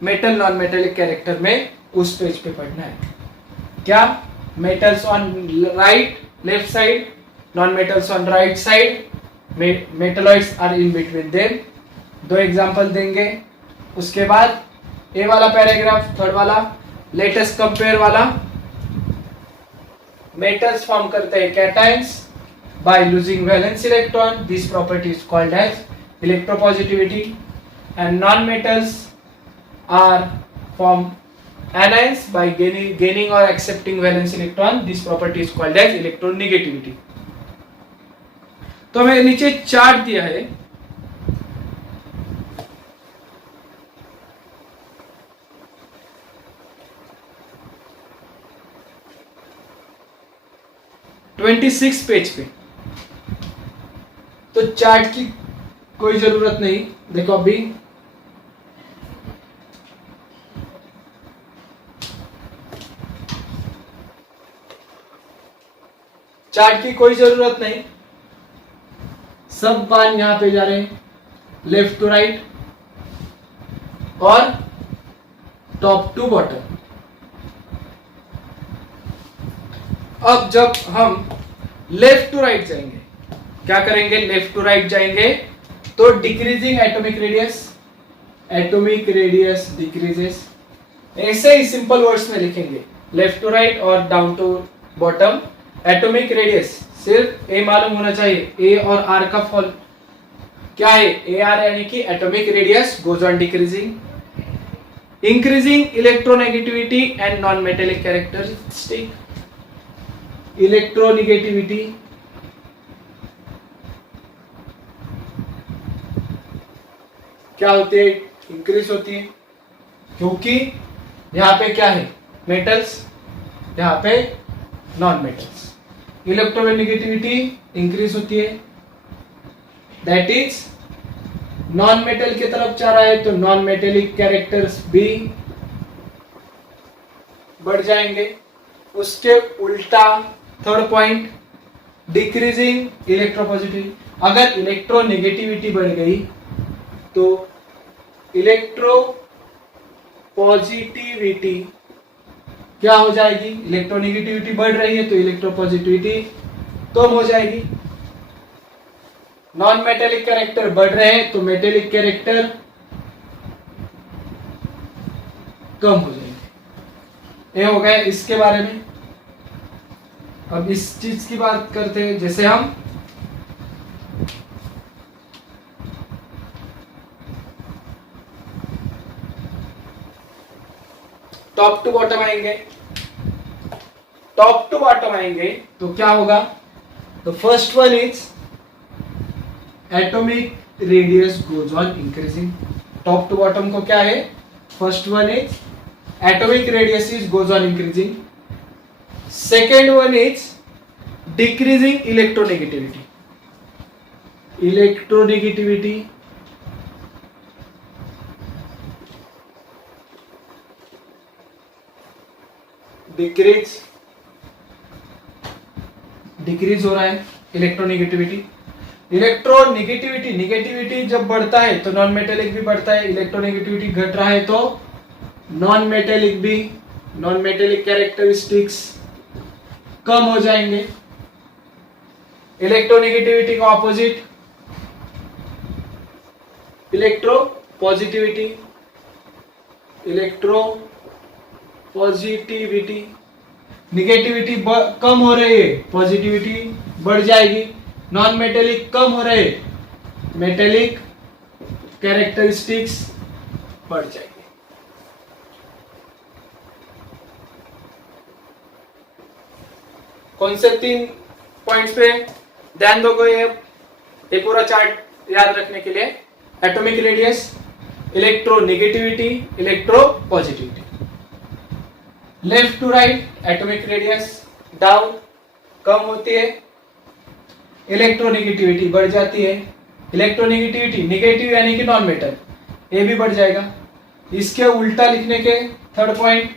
मेटल नॉन मेटेलिक कैरेक्टर में उस पेज पे पढ़ना है। क्या? Metals on right left side, non metals on right side, metalloids are in between them. दो एग्जांपल देंगे। उसके बाद ए वाला पैराग्राफ, थर्ड वाला लेटेस्ट कंपेयर वाला, मेटल्स फॉर्म करते हैं cations by losing valence electron, this property is called as electropositivity and non metals are form anions by gaining or accepting valence electron, this property is called as electronegativity। तो हमें नीचे chart दिया है। (26) page पे। तो chart की कोई जरूरत नहीं। देखो अभी चार्ट की कोई जरूरत नहीं। सब बाण यहां पे जा रहे हैं, लेफ्ट टू राइट और टॉप टू बॉटम। अब जब हम लेफ्ट टू राइट जाएंगे, क्या करेंगे? लेफ्ट टू राइट जाएंगे तो डिक्रीजिंग एटॉमिक रेडियस डिक्रीजेस। ऐसे ही सिंपल वर्ड्स में लिखेंगे, लेफ्ट टू राइट और down to bottom. Atomic radius सिर्फ ए मालूम होना चाहिए, ए और आर का फॉल क्या है? ए आर यानी कि atomic radius goes on decreasing. Increasing electronegativity and non metallic characteristic. Electronegativity क्या होती है? इंक्रीज होती है, क्योंकि यहां पे क्या है? मेटल्स, यहां पे नॉन मेटल्स। इलेक्ट्रोनेगेटिविटी इंक्रीज होती है, दैट इज नॉन मेटल की तरफ जा रहा है तो नॉन मेटेलिक कैरेक्टर्स भी बढ़ जाएंगे। उसके उल्टा थर्ड पॉइंट, डिक्रीजिंग इलेक्ट्रोपॉजिटिविटी। अगर इलेक्ट्रोनेगेटिविटी बढ़ गई तो इलेक्ट्रोपॉजिटिविटी क्या हो जाएगी? इलेक्ट्रोनेगेटिविटी बढ़ रही है तो इलेक्ट्रोपॉजिटिविटी कम हो जाएगी। नॉन मेटेलिक कैरेक्टर बढ़ रहे हैं तो मेटेलिक कैरेक्टर कम हो जाएंगे। ये हो गया इसके बारे में। अब इस चीज की बात करते हैं, जैसे हम टॉप टू बॉटम आएंगे। टॉप टू बॉटम आएंगे तो क्या होगा? तो first one is atomic radius goes on increasing. Top to bottom को क्या है? First one is atomic radius is goes on increasing. Second one is decreasing electronegativity. Electronegativity decrease हो रहा है। इलेक्ट्रोनेगेटिविटी नेगेटिविटी जब बढ़ता है तो नॉन मेटेलिक भी बढ़ता है। इलेक्ट्रोनेगेटिविटी घट रहा है तो नॉन मेटेलिक कैरेक्टरिस्टिक्स कम हो जाएंगे। इलेक्ट्रोनेगेटिविटी का opposite electropositivity. Electropositivity, negativity कम हो रही है, पॉजिटिविटी बढ़ जाएगी। नॉन मेटेलिक कम हो रहे, मेटेलिक कैरेक्टरिस्टिक्स बढ़ जाएगी। कौन से 3 पॉइंट्स पे ध्यान दोगे ये पूरा चार्ट याद रखने के लिए? Atomic radius, electronegativity, electropositivity. Left to right atomic radius down कम होती है, इलेक्ट्रोनेगेटिविटी बढ़ जाती है। इलेक्ट्रोनेगेटिविटी नेगेटिव यानी कि नॉन मेटल, ये भी बढ़ जाएगा। इसके उल्टा लिखने के थर्ड पॉइंट,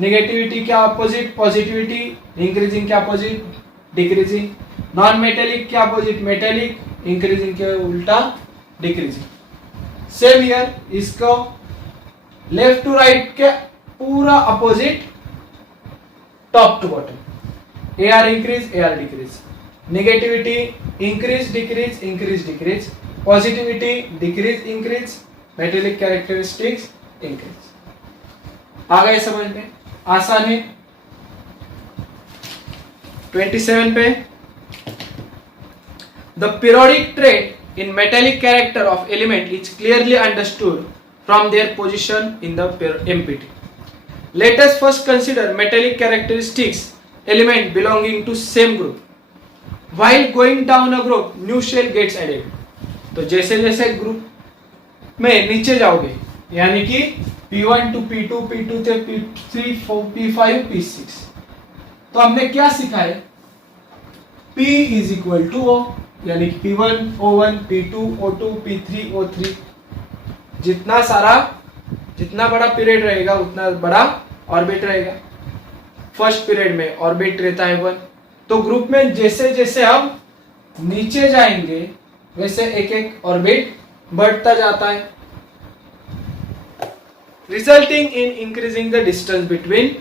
नेगेटिविटी के अपोजिट पॉजिटिविटी, इंक्रीजिंग के अपोजिट डिक्रीजिंग, नॉन मेटेलिक के अपोजिट मेटेलिक, इंक्रीजिंग के उल्टा डिक्रीजिंग। सेम हियर, इसको लेफ्ट टू राइट के पूरा opposite top to bottom, AR increase AR decrease, negativity increase decrease increase decrease, positivity decrease increase, metallic characteristics increase. आ गए समझ में? आसान है। 27 पे, the periodic trait in metallic character of element is clearly understood from their position in the MPT. Let us first consider metallic characteristics element belonging to same group. While going down a group, new shell gets added. तो जैसे जैसे group में नीचे जाओगे, यानी कि P1 to P2, P2 से P3, P5, P6, तो हमने क्या सीखा है? P is equal to O, यानी कि P1 O1, P2 O2, P3 O3। जितना बड़ा पीरियड रहेगा उतना बड़ा ऑर्बिट रहेगा। फर्स्ट पीरियड में ऑर्बिट रहता है 1। तो ग्रुप में जैसे जैसे हम नीचे जाएंगे वैसे एक एक ऑर्बिट बढ़ता जाता है, resulting in increasing the distance between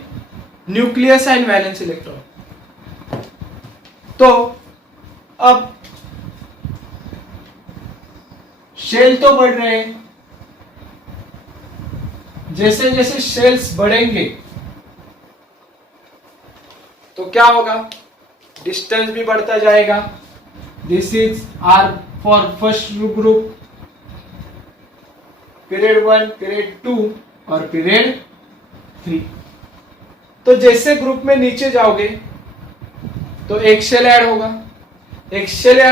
nucleus and valence electron. तो अब शेल तो बढ़ रहे हैं, जैसे जैसे शेल्स बढ़ेंगे तो क्या होगा? डिस्टेंस भी बढ़ता जाएगा। This is are for first group, period 1, period 2 और पीरियड 3। तो जैसे ग्रुप में नीचे जाओगे तो एक शेल ऐड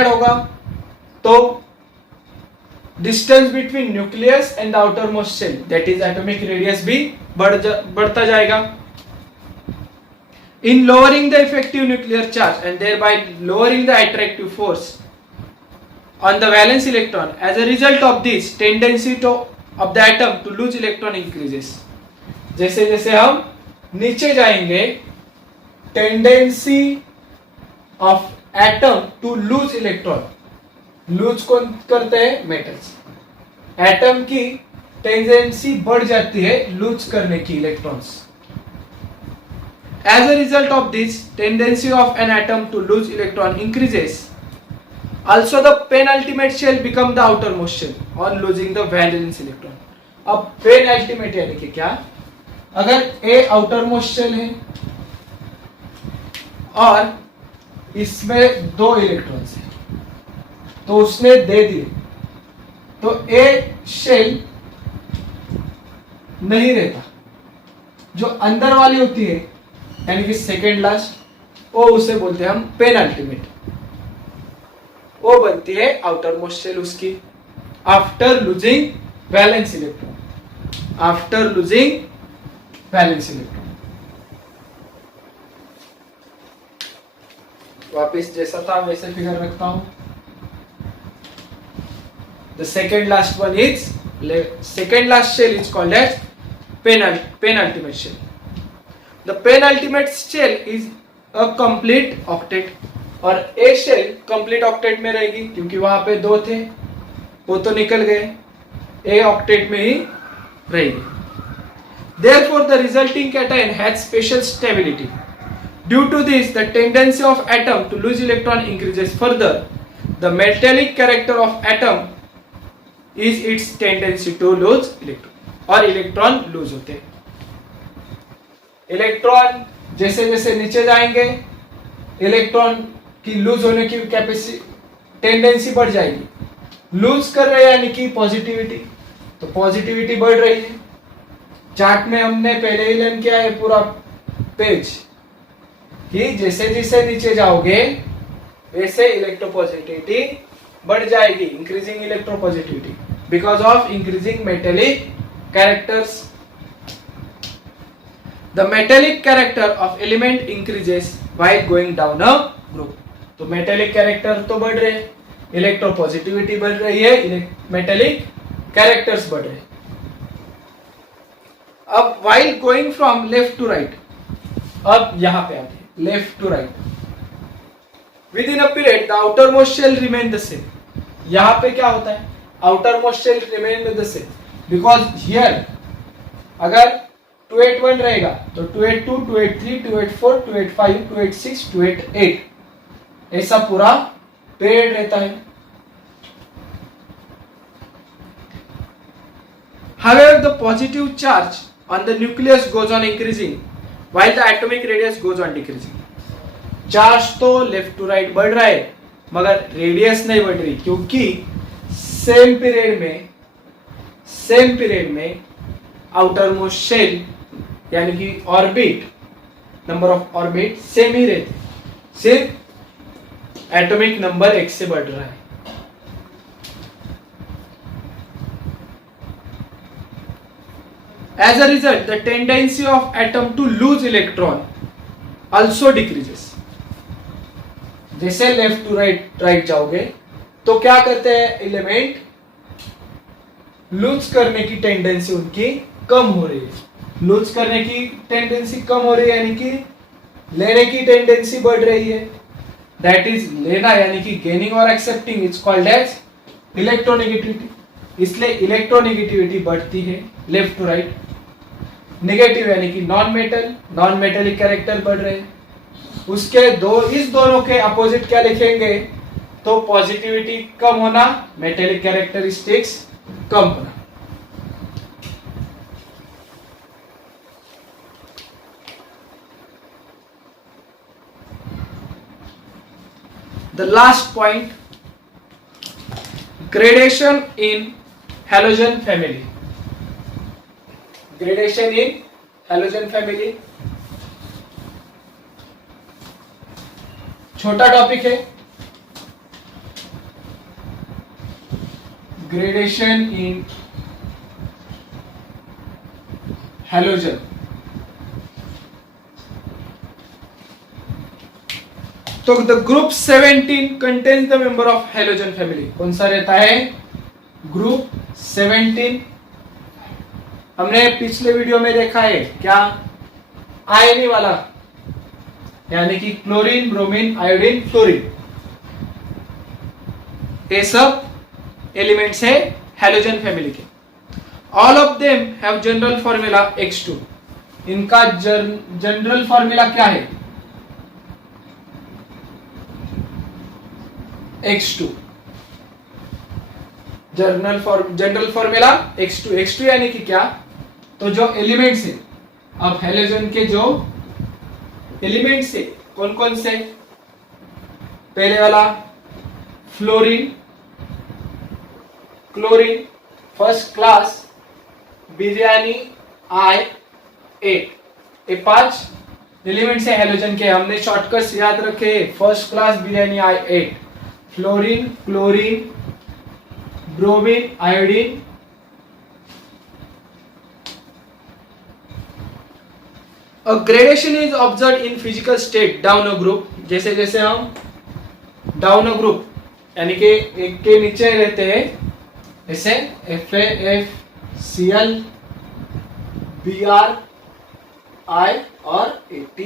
होगा, तो distance between nucleus and the outermost shell, that is atomic radius, भी बढ़ता जाएगा। In lowering the effective nuclear charge and thereby lowering the attractive force on the valence electron, as a result of this tendency of the atom to lose electron increases. जैसे जैसे हम नीचे जाएंगे, tendency of atom to lose electron, lose कौन करते हैं? Metals. Atom की tendency बढ़ जाती है लूज करने की electrons. As a result of this tendency of an atom to lose electron increases, also the penultimate shell become the outermost shell on losing the valence electron. अब penultimate यानी कि क्या? अगर A outermost shell है और इसमें 2 electrons हैं, तो उसने दे दिए, तो A शेल नहीं रहता, जो अंदर वाली होती है यानी कि सेकेंड लास्ट, वो उसे बोलते हैं हम पेनल्टीमेट, वो बनती है आउटर मोस्ट शेल उसकी after losing valence electron, after losing valence electron. वापस जैसा था वैसे फिगर रखता हूं। The second last one is second last shell is called as penultimate shell. The penultimate shell is a complete octet, और एक shell complete octet में रहेगी क्योंकि वहां पे 2 थे, वो तो निकल गए, ए ऑक्टेट में ही रहेगी। Therefore, the resulting cation has special stability. Due to this, the tendency of atom to lose electron increases further. The metallic character of atom is its tendency to lose electron. और electron lose होते हैं। Electron जैसे जैसे नीचे जाएंगे electron की loose होने की कैपेसिटी टेंडेंसी बढ़ जाएगी। लूज कर रहे हैं यानी कि पॉजिटिविटी, तो पॉजिटिविटी बढ़ रही है। चार्ट में हमने पहले ही लर्न किया है पूरा पेज कि जैसे जैसे नीचे जाओगे वैसे इलेक्ट्रोपॉजिटिविटी बढ़ जाएगी, increasing electropositivity because of increasing metallic characters. The metallic character of element increases while going down a group. तो metallic character तो बढ़ रहे हैं, इलेक्ट्रोपॉजिटिविटी बढ़ रही है, metallic characters बढ़ रहे हैं। अब while going from left to right, अब यहां पे आते हैं left to right. Within a period, the outermost shell remain the same. यहां पे क्या होता है? Outermost shell remain the same because here अगर 281 रहेगा तो 282, 283, 284, 285, 286, 288 ऐसा पूरा पीरियड रहता है। However, the positive charge on the nucleus goes on increasing while the atomic radius goes on decreasing. Charge तो लेफ्ट टू राइट बढ़ रहा है मगर रेडियस नहीं बढ़ रही क्योंकि सेम पीरियड में आउटर मोस्ट शेल यानी कि orbit, number of orbit same ही रहते, सिर्फ एटॉमिक नंबर एक से बढ़ रहा है। As a result, the tendency of atom to lose electron also decreases. जैसे लेफ्ट टू राइट जाओगे तो क्या करते हैं एलिमेंट, लूज करने की टेंडेंसी उनकी कम हो रही है। लूज करने की टेंडेंसी कम हो रही है यानी कि लेने की टेंडेंसी बढ़ रही है। दैट इज लेना यानी कि गेनिंग और accepting is called as electronegativity. इसलिए इलेक्ट्रोनेगेटिविटी बढ़ती है लेफ्ट टू राइट। नेगेटिव यानी कि नॉन मेटेलिक कैरेक्टर बढ़ रहे हैं। उसके इस दोनों के अपोजिट क्या लिखेंगे तो पॉजिटिविटी कम होना, मेटेलिक कैरेक्टरिस्टिक्स कम होना। The last point, gradation in halogen family. Gradation in halogen family छोटा टॉपिक है। ग्रेडेशन इन हैलोजन। तो the group 17 contains the member of halogen family. कौन सा रहता है? ग्रुप 17। हमने पिछले वीडियो में देखा है क्या, आयनी वाला यानी कि क्लोरीन, ब्रोमीन, आयोडीन, फ्लोरीन, ये सब एलिमेंट्स है हैलोजन फैमिली के। All of them have general formula X2। इनका जनरल फॉर्मूला क्या है? X2। जनरल फॉर्मूला X2 यानी कि क्या, तो जो एलिमेंट्स है, अब हैलोजन के जो एलिमेंट्स है कौन कौन से, पहले वाला fluorine, chlorine, first class, biryani, I8, ये 5 एलिमेंट्स है हैलोजन के। हमने शॉर्टकट्स याद रखे, first class, biryani, I8, fluorine, chlorine, bromine, iodine, A gradation is observed in physical state down a group। जैसे जैसे हम डाउन अ ग्रुप यानी कि एक के नीचे रहते हैं, जैसे FaFCl, Br, I और AT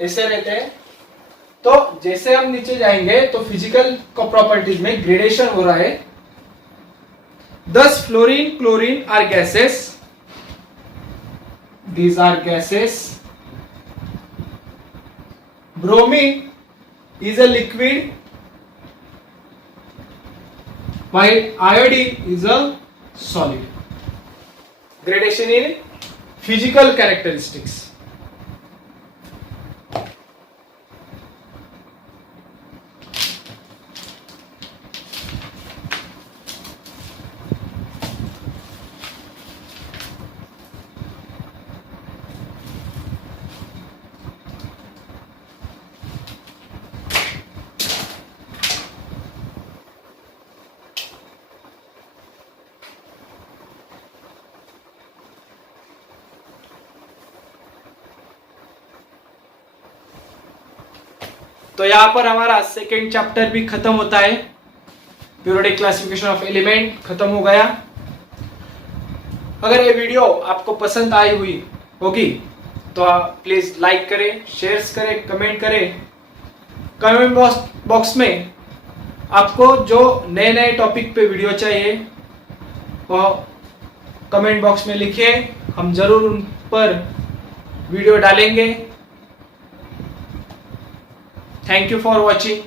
ऐसे रहते हैं। तो जैसे हम नीचे जाएंगे तो फिजिकल प्रॉपर्टीज में ग्रेडेशन हो रहा है। 10 fluorine, chlorine are gases, these are gases. Bromine is a liquid while iodine is a solid. Gradation in physical characteristics. तो यहाँ पर हमारा सेकेंड चैप्टर भी खत्म होता है। पीरियोडिक क्लासिफिकेशन ऑफ एलिमेंट खत्म हो गया। अगर ये वीडियो आपको पसंद आई हुई होगी तो आप प्लीज लाइक करें, शेयर करें, कमेंट करें। कमेंट बॉक्स में आपको जो नए नए टॉपिक पे वीडियो चाहिए वो कमेंट बॉक्स में लिखिए, हम जरूर उन पर वीडियो डालेंगे। Thank you for watching.